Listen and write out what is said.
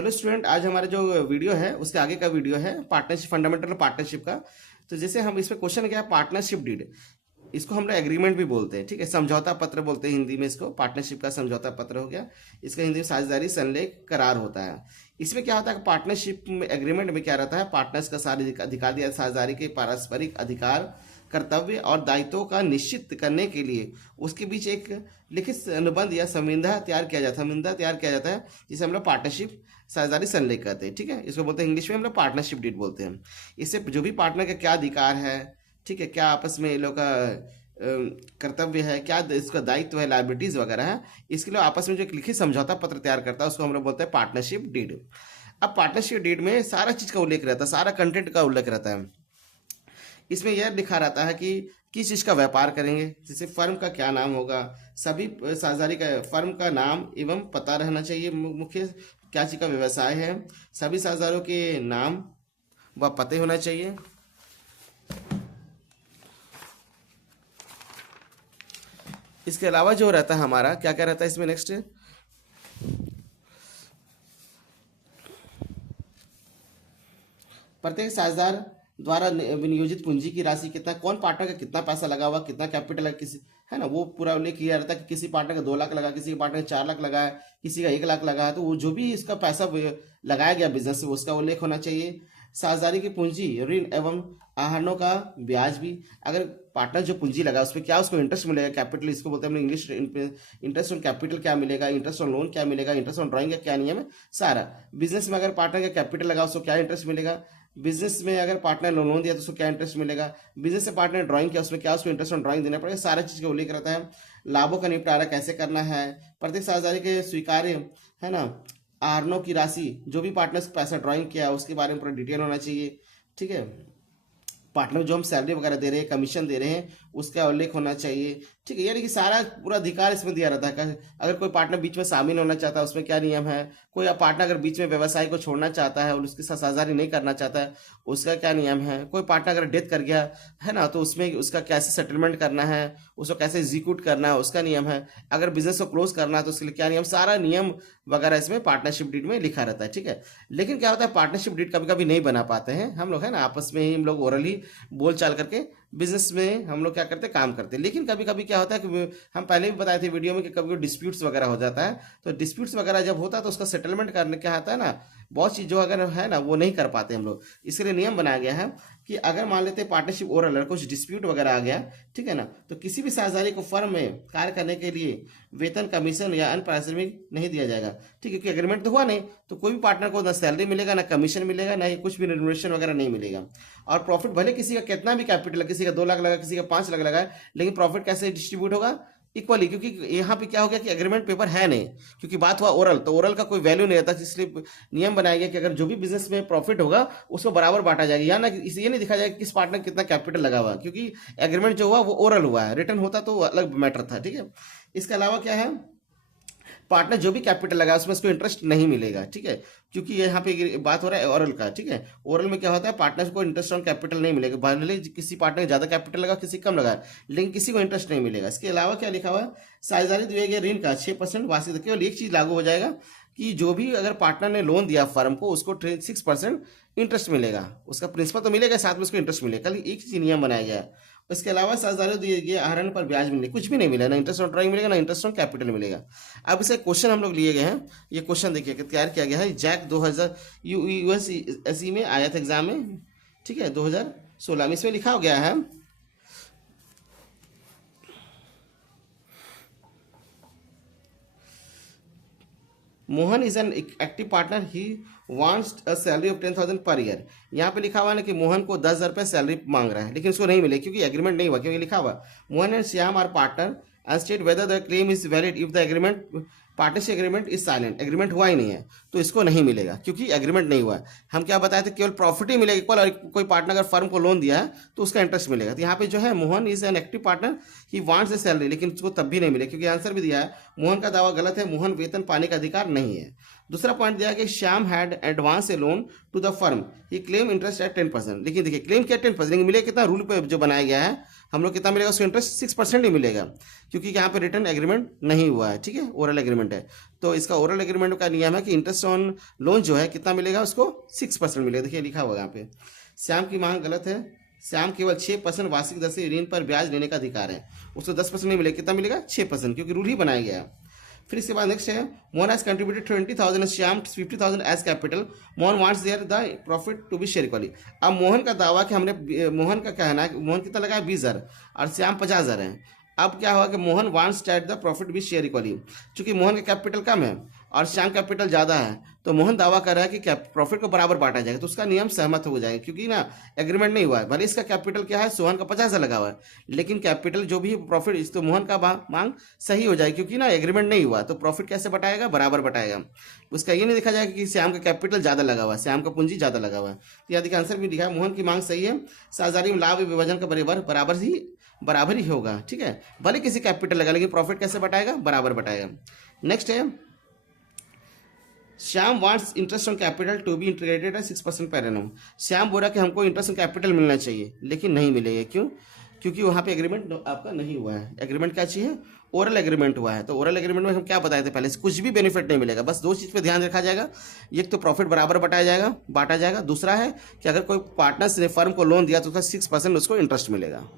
Hello student, आज हमारा जो वीडियो है उसके आगे का वीडियो है पार्टनरशिप, फंडामेंटल पार्टनरशिप का। तो जैसे हम इसमें क्वेश्चन क्या है, पार्टनरशिप डीड, इसको हम लोग एग्रीमेंट भी बोलते हैं, ठीक है। समझौता पत्र बोलते हैं हिंदी में इसको, पार्टनरशिप का समझौता पत्र हो गया। इसका हिंदी में साझेदारी संलेख करार होता है। इसमें क्या होता है, पार्टनरशिप में एग्रीमेंट में क्या रहता है, पार्टनर्स का सारे अधिकार दिया, साझेदारी के पारस्परिक अधिकार, कर्तव्य और दायित्वों का निश्चित करने के लिए उसके बीच एक लिखित अनुबंध या संविदा तैयार किया जाता है, जिसे हम लोग पार्टनरशिप साझेदारी संलेख कहते हैं, ठीक है। इसको बोलते हैं इंग्लिश में हम लोग पार्टनरशिप डीड बोलते हैं। इससे जो भी पार्टनर का क्या अधिकार है, ठीक है, क्या आपस में इन लोग का कर्तव्य है, क्या इसका दायित्व है, लाइबिलिटीज वगैरह है, इसके लिए आपस में जो एक लिखित समझौता पत्र तैयार करता है उसको हम लोग बोलते हैं पार्टनरशिप डीड। अब पार्टनरशिप डीड में सारा चीज का उल्लेख रहता है, सारा कंटेंट का उल्लेख रहता है। इसमें यह लिखा रहता है कि किस चीज़ का व्यापार करेंगे, जैसे फर्म का क्या नाम होगा, सभी साझेदारी का फर्म का नाम एवं पता रहना चाहिए, मुख्य क्या चीज़ का व्यवसाय है, सभी साझेदारों के नाम व पते होना चाहिए। इसके अलावा जो रहता है हमारा क्या क्या रहता है इसमें, नेक्स्ट प्रत्येक साझेदार द्वारा विनियोजित पूंजी की राशि कितना, कौन पार्टनर का कितना पैसा लगा हुआ, कितना कैपिटल है, किसी है ना, वो पूरा उल्लेख किया रहता है कि किसी पार्टनर का 2 लाख लगा, किसी पार्टनर का 4 लाख लगा है, किसी का 1 लाख लगा है, तो वो जो भी इसका पैसा लगाया गया बिजनेस में उसका उल्लेख होना चाहिए। साझेदारी की पूंजी, ऋण एवं आहरणों का ब्याज भी, अगर पार्टनर जो पूंजी लगा उस पर क्या उसको इंटरेस्ट मिलेगा, कैपिटल इसको बोलते हैं हम इंग्लिश, इंटरेस्ट ऑन कैपिटल क्या मिलेगा, इंटरेस्ट ऑन लोन क्या मिलेगा, इंटरेस्ट ऑन ड्राइंग का क्या नियम है, सारा। बिजनेस में अगर पार्टनर का कैपिटल लगा उसको क्या इंटरेस्ट मिलेगा, बिजनेस में अगर पार्टनर लोन दिया तो उसको क्या इंटरेस्ट मिलेगा, बिजनेस से पार्टनर ड्राइंग किया उसमें क्या उसको इंटरेस्ट ऑन ड्राइंग देना पड़ेगा, सारा चीज का उल्लेख रहता है। लाभों का निपटारा कैसे करना है, प्रत्येक साझेदारी के स्वीकार्य है ना आहरणों की राशि, जो भी पार्टनर्स पैसा ड्राइंग किया उसके बारे में पूरा डिटेल होना चाहिए, ठीक है। पार्टनर जो हम सैलरी वगैरह दे रहे हैं, कमीशन दे रहे हैं, उसका उल्लेख होना चाहिए, ठीक है। यानी कि सारा पूरा अधिकार इसमें दिया रहता है। अगर कोई पार्टनर बीच में शामिल होना चाहता है उसमें क्या नियम है, कोई पार्टनर अगर बीच में व्यवसाय को छोड़ना चाहता है और उसके साथ साझेदारी नहीं करना चाहता है उसका क्या नियम है, कोई पार्टनर अगर डेथ कर गया है ना तो उसमें उसका कैसे सेटलमेंट करना है, उसको कैसे एग्जीक्यूट करना है उसका नियम है, अगर बिजनेस को क्लोज करना है तो उसके लिए क्या नियम, सारा नियम वगैरह इसमें पार्टनरशिप डीड में लिखा रहता है, ठीक है। लेकिन क्या होता है, पार्टनरशिप डीड कभी कभी नहीं बना पाते हैं हम लोग, है ना, आपस में ही हम लोग ओरली बोल चाल करके बिजनेस में हम लोग क्या करते हैं, काम करते हैं। लेकिन कभी कभी क्या होता है कि हम पहले भी बताए थे वीडियो में कि कभी कोई डिस्प्यूट्स वगैरह हो जाता है, तो डिस्प्यूट्स वगैरह जब होता है तो उसका सेटलमेंट करने क्या आता है ना, बहुत चीज जो अगर है ना वो नहीं कर पाते हम लोग। इसके लिए नियम बनाया गया है कि अगर मान लेते हैं पार्टनरशिप ओरल कुछ डिस्प्यूट वगैरह आ गया, ठीक है ना, तो किसी भी साझेदारी को फर्म में कार्य करने के लिए वेतन, कमीशन या अन्य पारिश्रमिक नहीं दिया जाएगा, ठीक है, क्योंकि एग्रीमेंट तो हुआ नहीं, तो कोई भी पार्टनर को ना सैलरी मिलेगा, ना कमीशन मिलेगा, ना ही कुछ भी रेमुनरेशन वगैरह नहीं मिलेगा। और प्रॉफिट भले किसी का कितना भी कैपिटल है, किसी का 2 लाख लगा, किसी का 5 लाख लगा है, लेकिन प्रॉफिट कैसे डिस्ट्रीब्यूट होगा, इक्वली, क्योंकि यहाँ पे क्या हो गया कि एग्रीमेंट पेपर है नहीं, क्योंकि बात हुआ ओरल, तो ओरल का कोई वैल्यू नहीं रहता, इसलिए नियम बनाया गया कि अगर जो भी बिजनेस में प्रॉफिट होगा उसको बराबर बांटा जाएगा, या ना इसे ये नहीं दिखा जाएगा कि किस पार्टनर कितना कैपिटल लगा हुआ, क्योंकि एग्रीमेंट जो हुआ वो ओरल हुआ है, रिटर्न होता तो अलग मैटर था, ठीक है। इसके अलावा क्या है, पार्टनर जो भी कैपिटल लगा उसमें उसको इंटरेस्ट नहीं मिलेगा, ठीक है, क्योंकि यहाँ पे बात हो रहा है ओरल का, ठीक है। ओरल में क्या होता है, पार्टनर को इंटरेस्ट ऑन कैपिटल नहीं मिलेगा, भले किसी पार्टनर ज्यादा कैपिटल लगा, किसी कम लगा, लेकिन किसी को इंटरेस्ट नहीं मिलेगा। इसके अलावा क्या लिखा हुआ है, साझेदारी दिए गए ऋण का 6% वार्षिक, केवल एक चीज लागू हो जाएगा कि जो भी अगर पार्टनर ने लोन दिया फर्म को उसको 6% इंटरेस्ट मिलेगा, उसका प्रिंसिपल तो मिलेगा, साथ में उसको इंटरेस्ट मिलेगा, कल एक चीज नियम बनाया गया है। इसके अलावा साझेदारी दिए गए आहरण पर ब्याज मिलेगा, कुछ भी नहीं मिलेगा, ना इंटरेस्ट ऑन ड्राइंग मिलेगा, ना इंटरेस्ट ऑन कैपिटल मिलेगा। अब इसे क्वेश्चन हम लोग लिए गए हैं, ये क्वेश्चन देखिए तैयार किया गया है, जैक 2000 यूएससी में आया था एग्जाम में, ठीक है, 2016 में। इसमें लिखा हो गया है, Mohan is an active partner, he wants a salary of 10,000 per year. यहाँ पे लिखा हुआ है कि मोहन को 10,000 रुपये सैलरी मांग रहा है, लेकिन उसको नहीं मिले क्योंकि एग्रीमेंट नहीं हुआ, क्योंकि लिखा हुआ Mohan and Shyam are partner and state whether the claim is valid if the agreement, partnership agreement is silent, agreement हुआ ही नहीं है तो इसको नहीं मिलेगा क्योंकि एग्रीमेंट नहीं हुआ है। हम क्या बताए थे, केवल प्रॉफिट ही मिलेगा इक्वल, और कोई पार्टनर अगर फर्म को लोन दिया है तो उसका इंटरेस्ट मिलेगा। तो यहाँ पे जो है Mohan is an active partner, he wants A salary, लेकिन उसको तब भी नहीं मिले क्योंकि आंसर भी दिया है, मोहन का दावा गलत है, मोहन वेतन पाने का अधिकार नहीं है। दूसरा पॉइंट दिया कि Shyam had advance a loan to the firm, he claim interest at 10%। लेकिन देखिए क्लेम किया 10%, लेकिन मिलेगा कितना, रूल पे जो बनाया गया है हम लोग कितना मिलेगा उसको, इंटरेस्ट 6% ही मिलेगा, क्योंकि यहाँ पे रिटर्न एग्रीमेंट नहीं हुआ है, ठीक है, ओरल एग्रीमेंट है। तो इसका ओरल एग्रीमेंट का नियम है कि इंटरेस्ट ऑन लोन जो है कितना मिलेगा उसको, 6% मिलेगा। देखिए लिखा हुआ यहाँ पे। श्याम की मांग गलत है, श्याम केवल 6% वार्षिक दर से ऋण पर ब्याज लेने का अधिकार है, उसको 10% नहीं मिलेगा, कितना मिलेगा, 6%, क्योंकि रूल ही बनाया गया है। फिर इसके बाद नेक्स्ट है, Mohan has contributed 20,000 Shyam 50,000 as capital, Mohan wants there the profit to be share equally. अब मोहन का दावा कि हमने, मोहन का कहना है कि मोहन कितना लगाया 20,000 और श्याम 50,000 है। अब क्या हुआ कि Mohan wants that the profit be share equally, चूंकि मोहन का कैपिटल कम है और श्याम कैपिटल ज़्यादा है, तो मोहन दावा कर रहा है कि प्रॉफिट को बराबर बांटा जाएगा, तो उसका नियम सहमत हो जाएगा, क्योंकि ना एग्रीमेंट नहीं हुआ है। भले इसका कैपिटल क्या है, सोहन का 50,000 लगा हुआ है, लेकिन कैपिटल जो भी प्रॉफिट, इस तो मोहन का मांग सही हो जाएगी, क्योंकि ना एग्रीमेंट नहीं हुआ, तो प्रॉफिट कैसे बटाएगा, बराबर बटाएगा। उसका ये नहीं देखा जाएगा कि श्याम का कैपिटल ज़्यादा लगा हुआ है, श्याम का पूंजी ज़्यादा लगा हुआ है। तो यहाँ देखिए आंसर भी लिखा है, मोहन की मांग सही है, साझेदारी में लाभ विभाजन का बराबर ही होगा, ठीक है, भले किसी कैपिटल लगा, लेकिन प्रॉफिट कैसे बटाएगा, बराबर बटाएगा। नेक्स्ट है, Shyam wants interest on capital to be integrated at 6% per annum. Shyam बोला कि हमको इंटरेस्ट ऑन कैपिटल मिलना चाहिए, लेकिन नहीं मिलेगा, क्यों, क्योंकि वहाँ पे एग्रीमेंट आपका नहीं हुआ है। एग्रीमेंट क्या चाहिए, ओरल एग्रीमेंट हुआ है। तो ओरल एग्रीमेंट में हम क्या बताए थे पहले से, कुछ भी बेनिफिट नहीं मिलेगा, बस दो चीज़ पे ध्यान रखा जाएगा, एक तो प्रॉफिट बराबर बांटा जाएगा, दूसरा है कि अगर कोई पार्टनर्स ने फर्म को लोन दिया तो उसका 6% उसको इंटरेस्ट मिलेगा।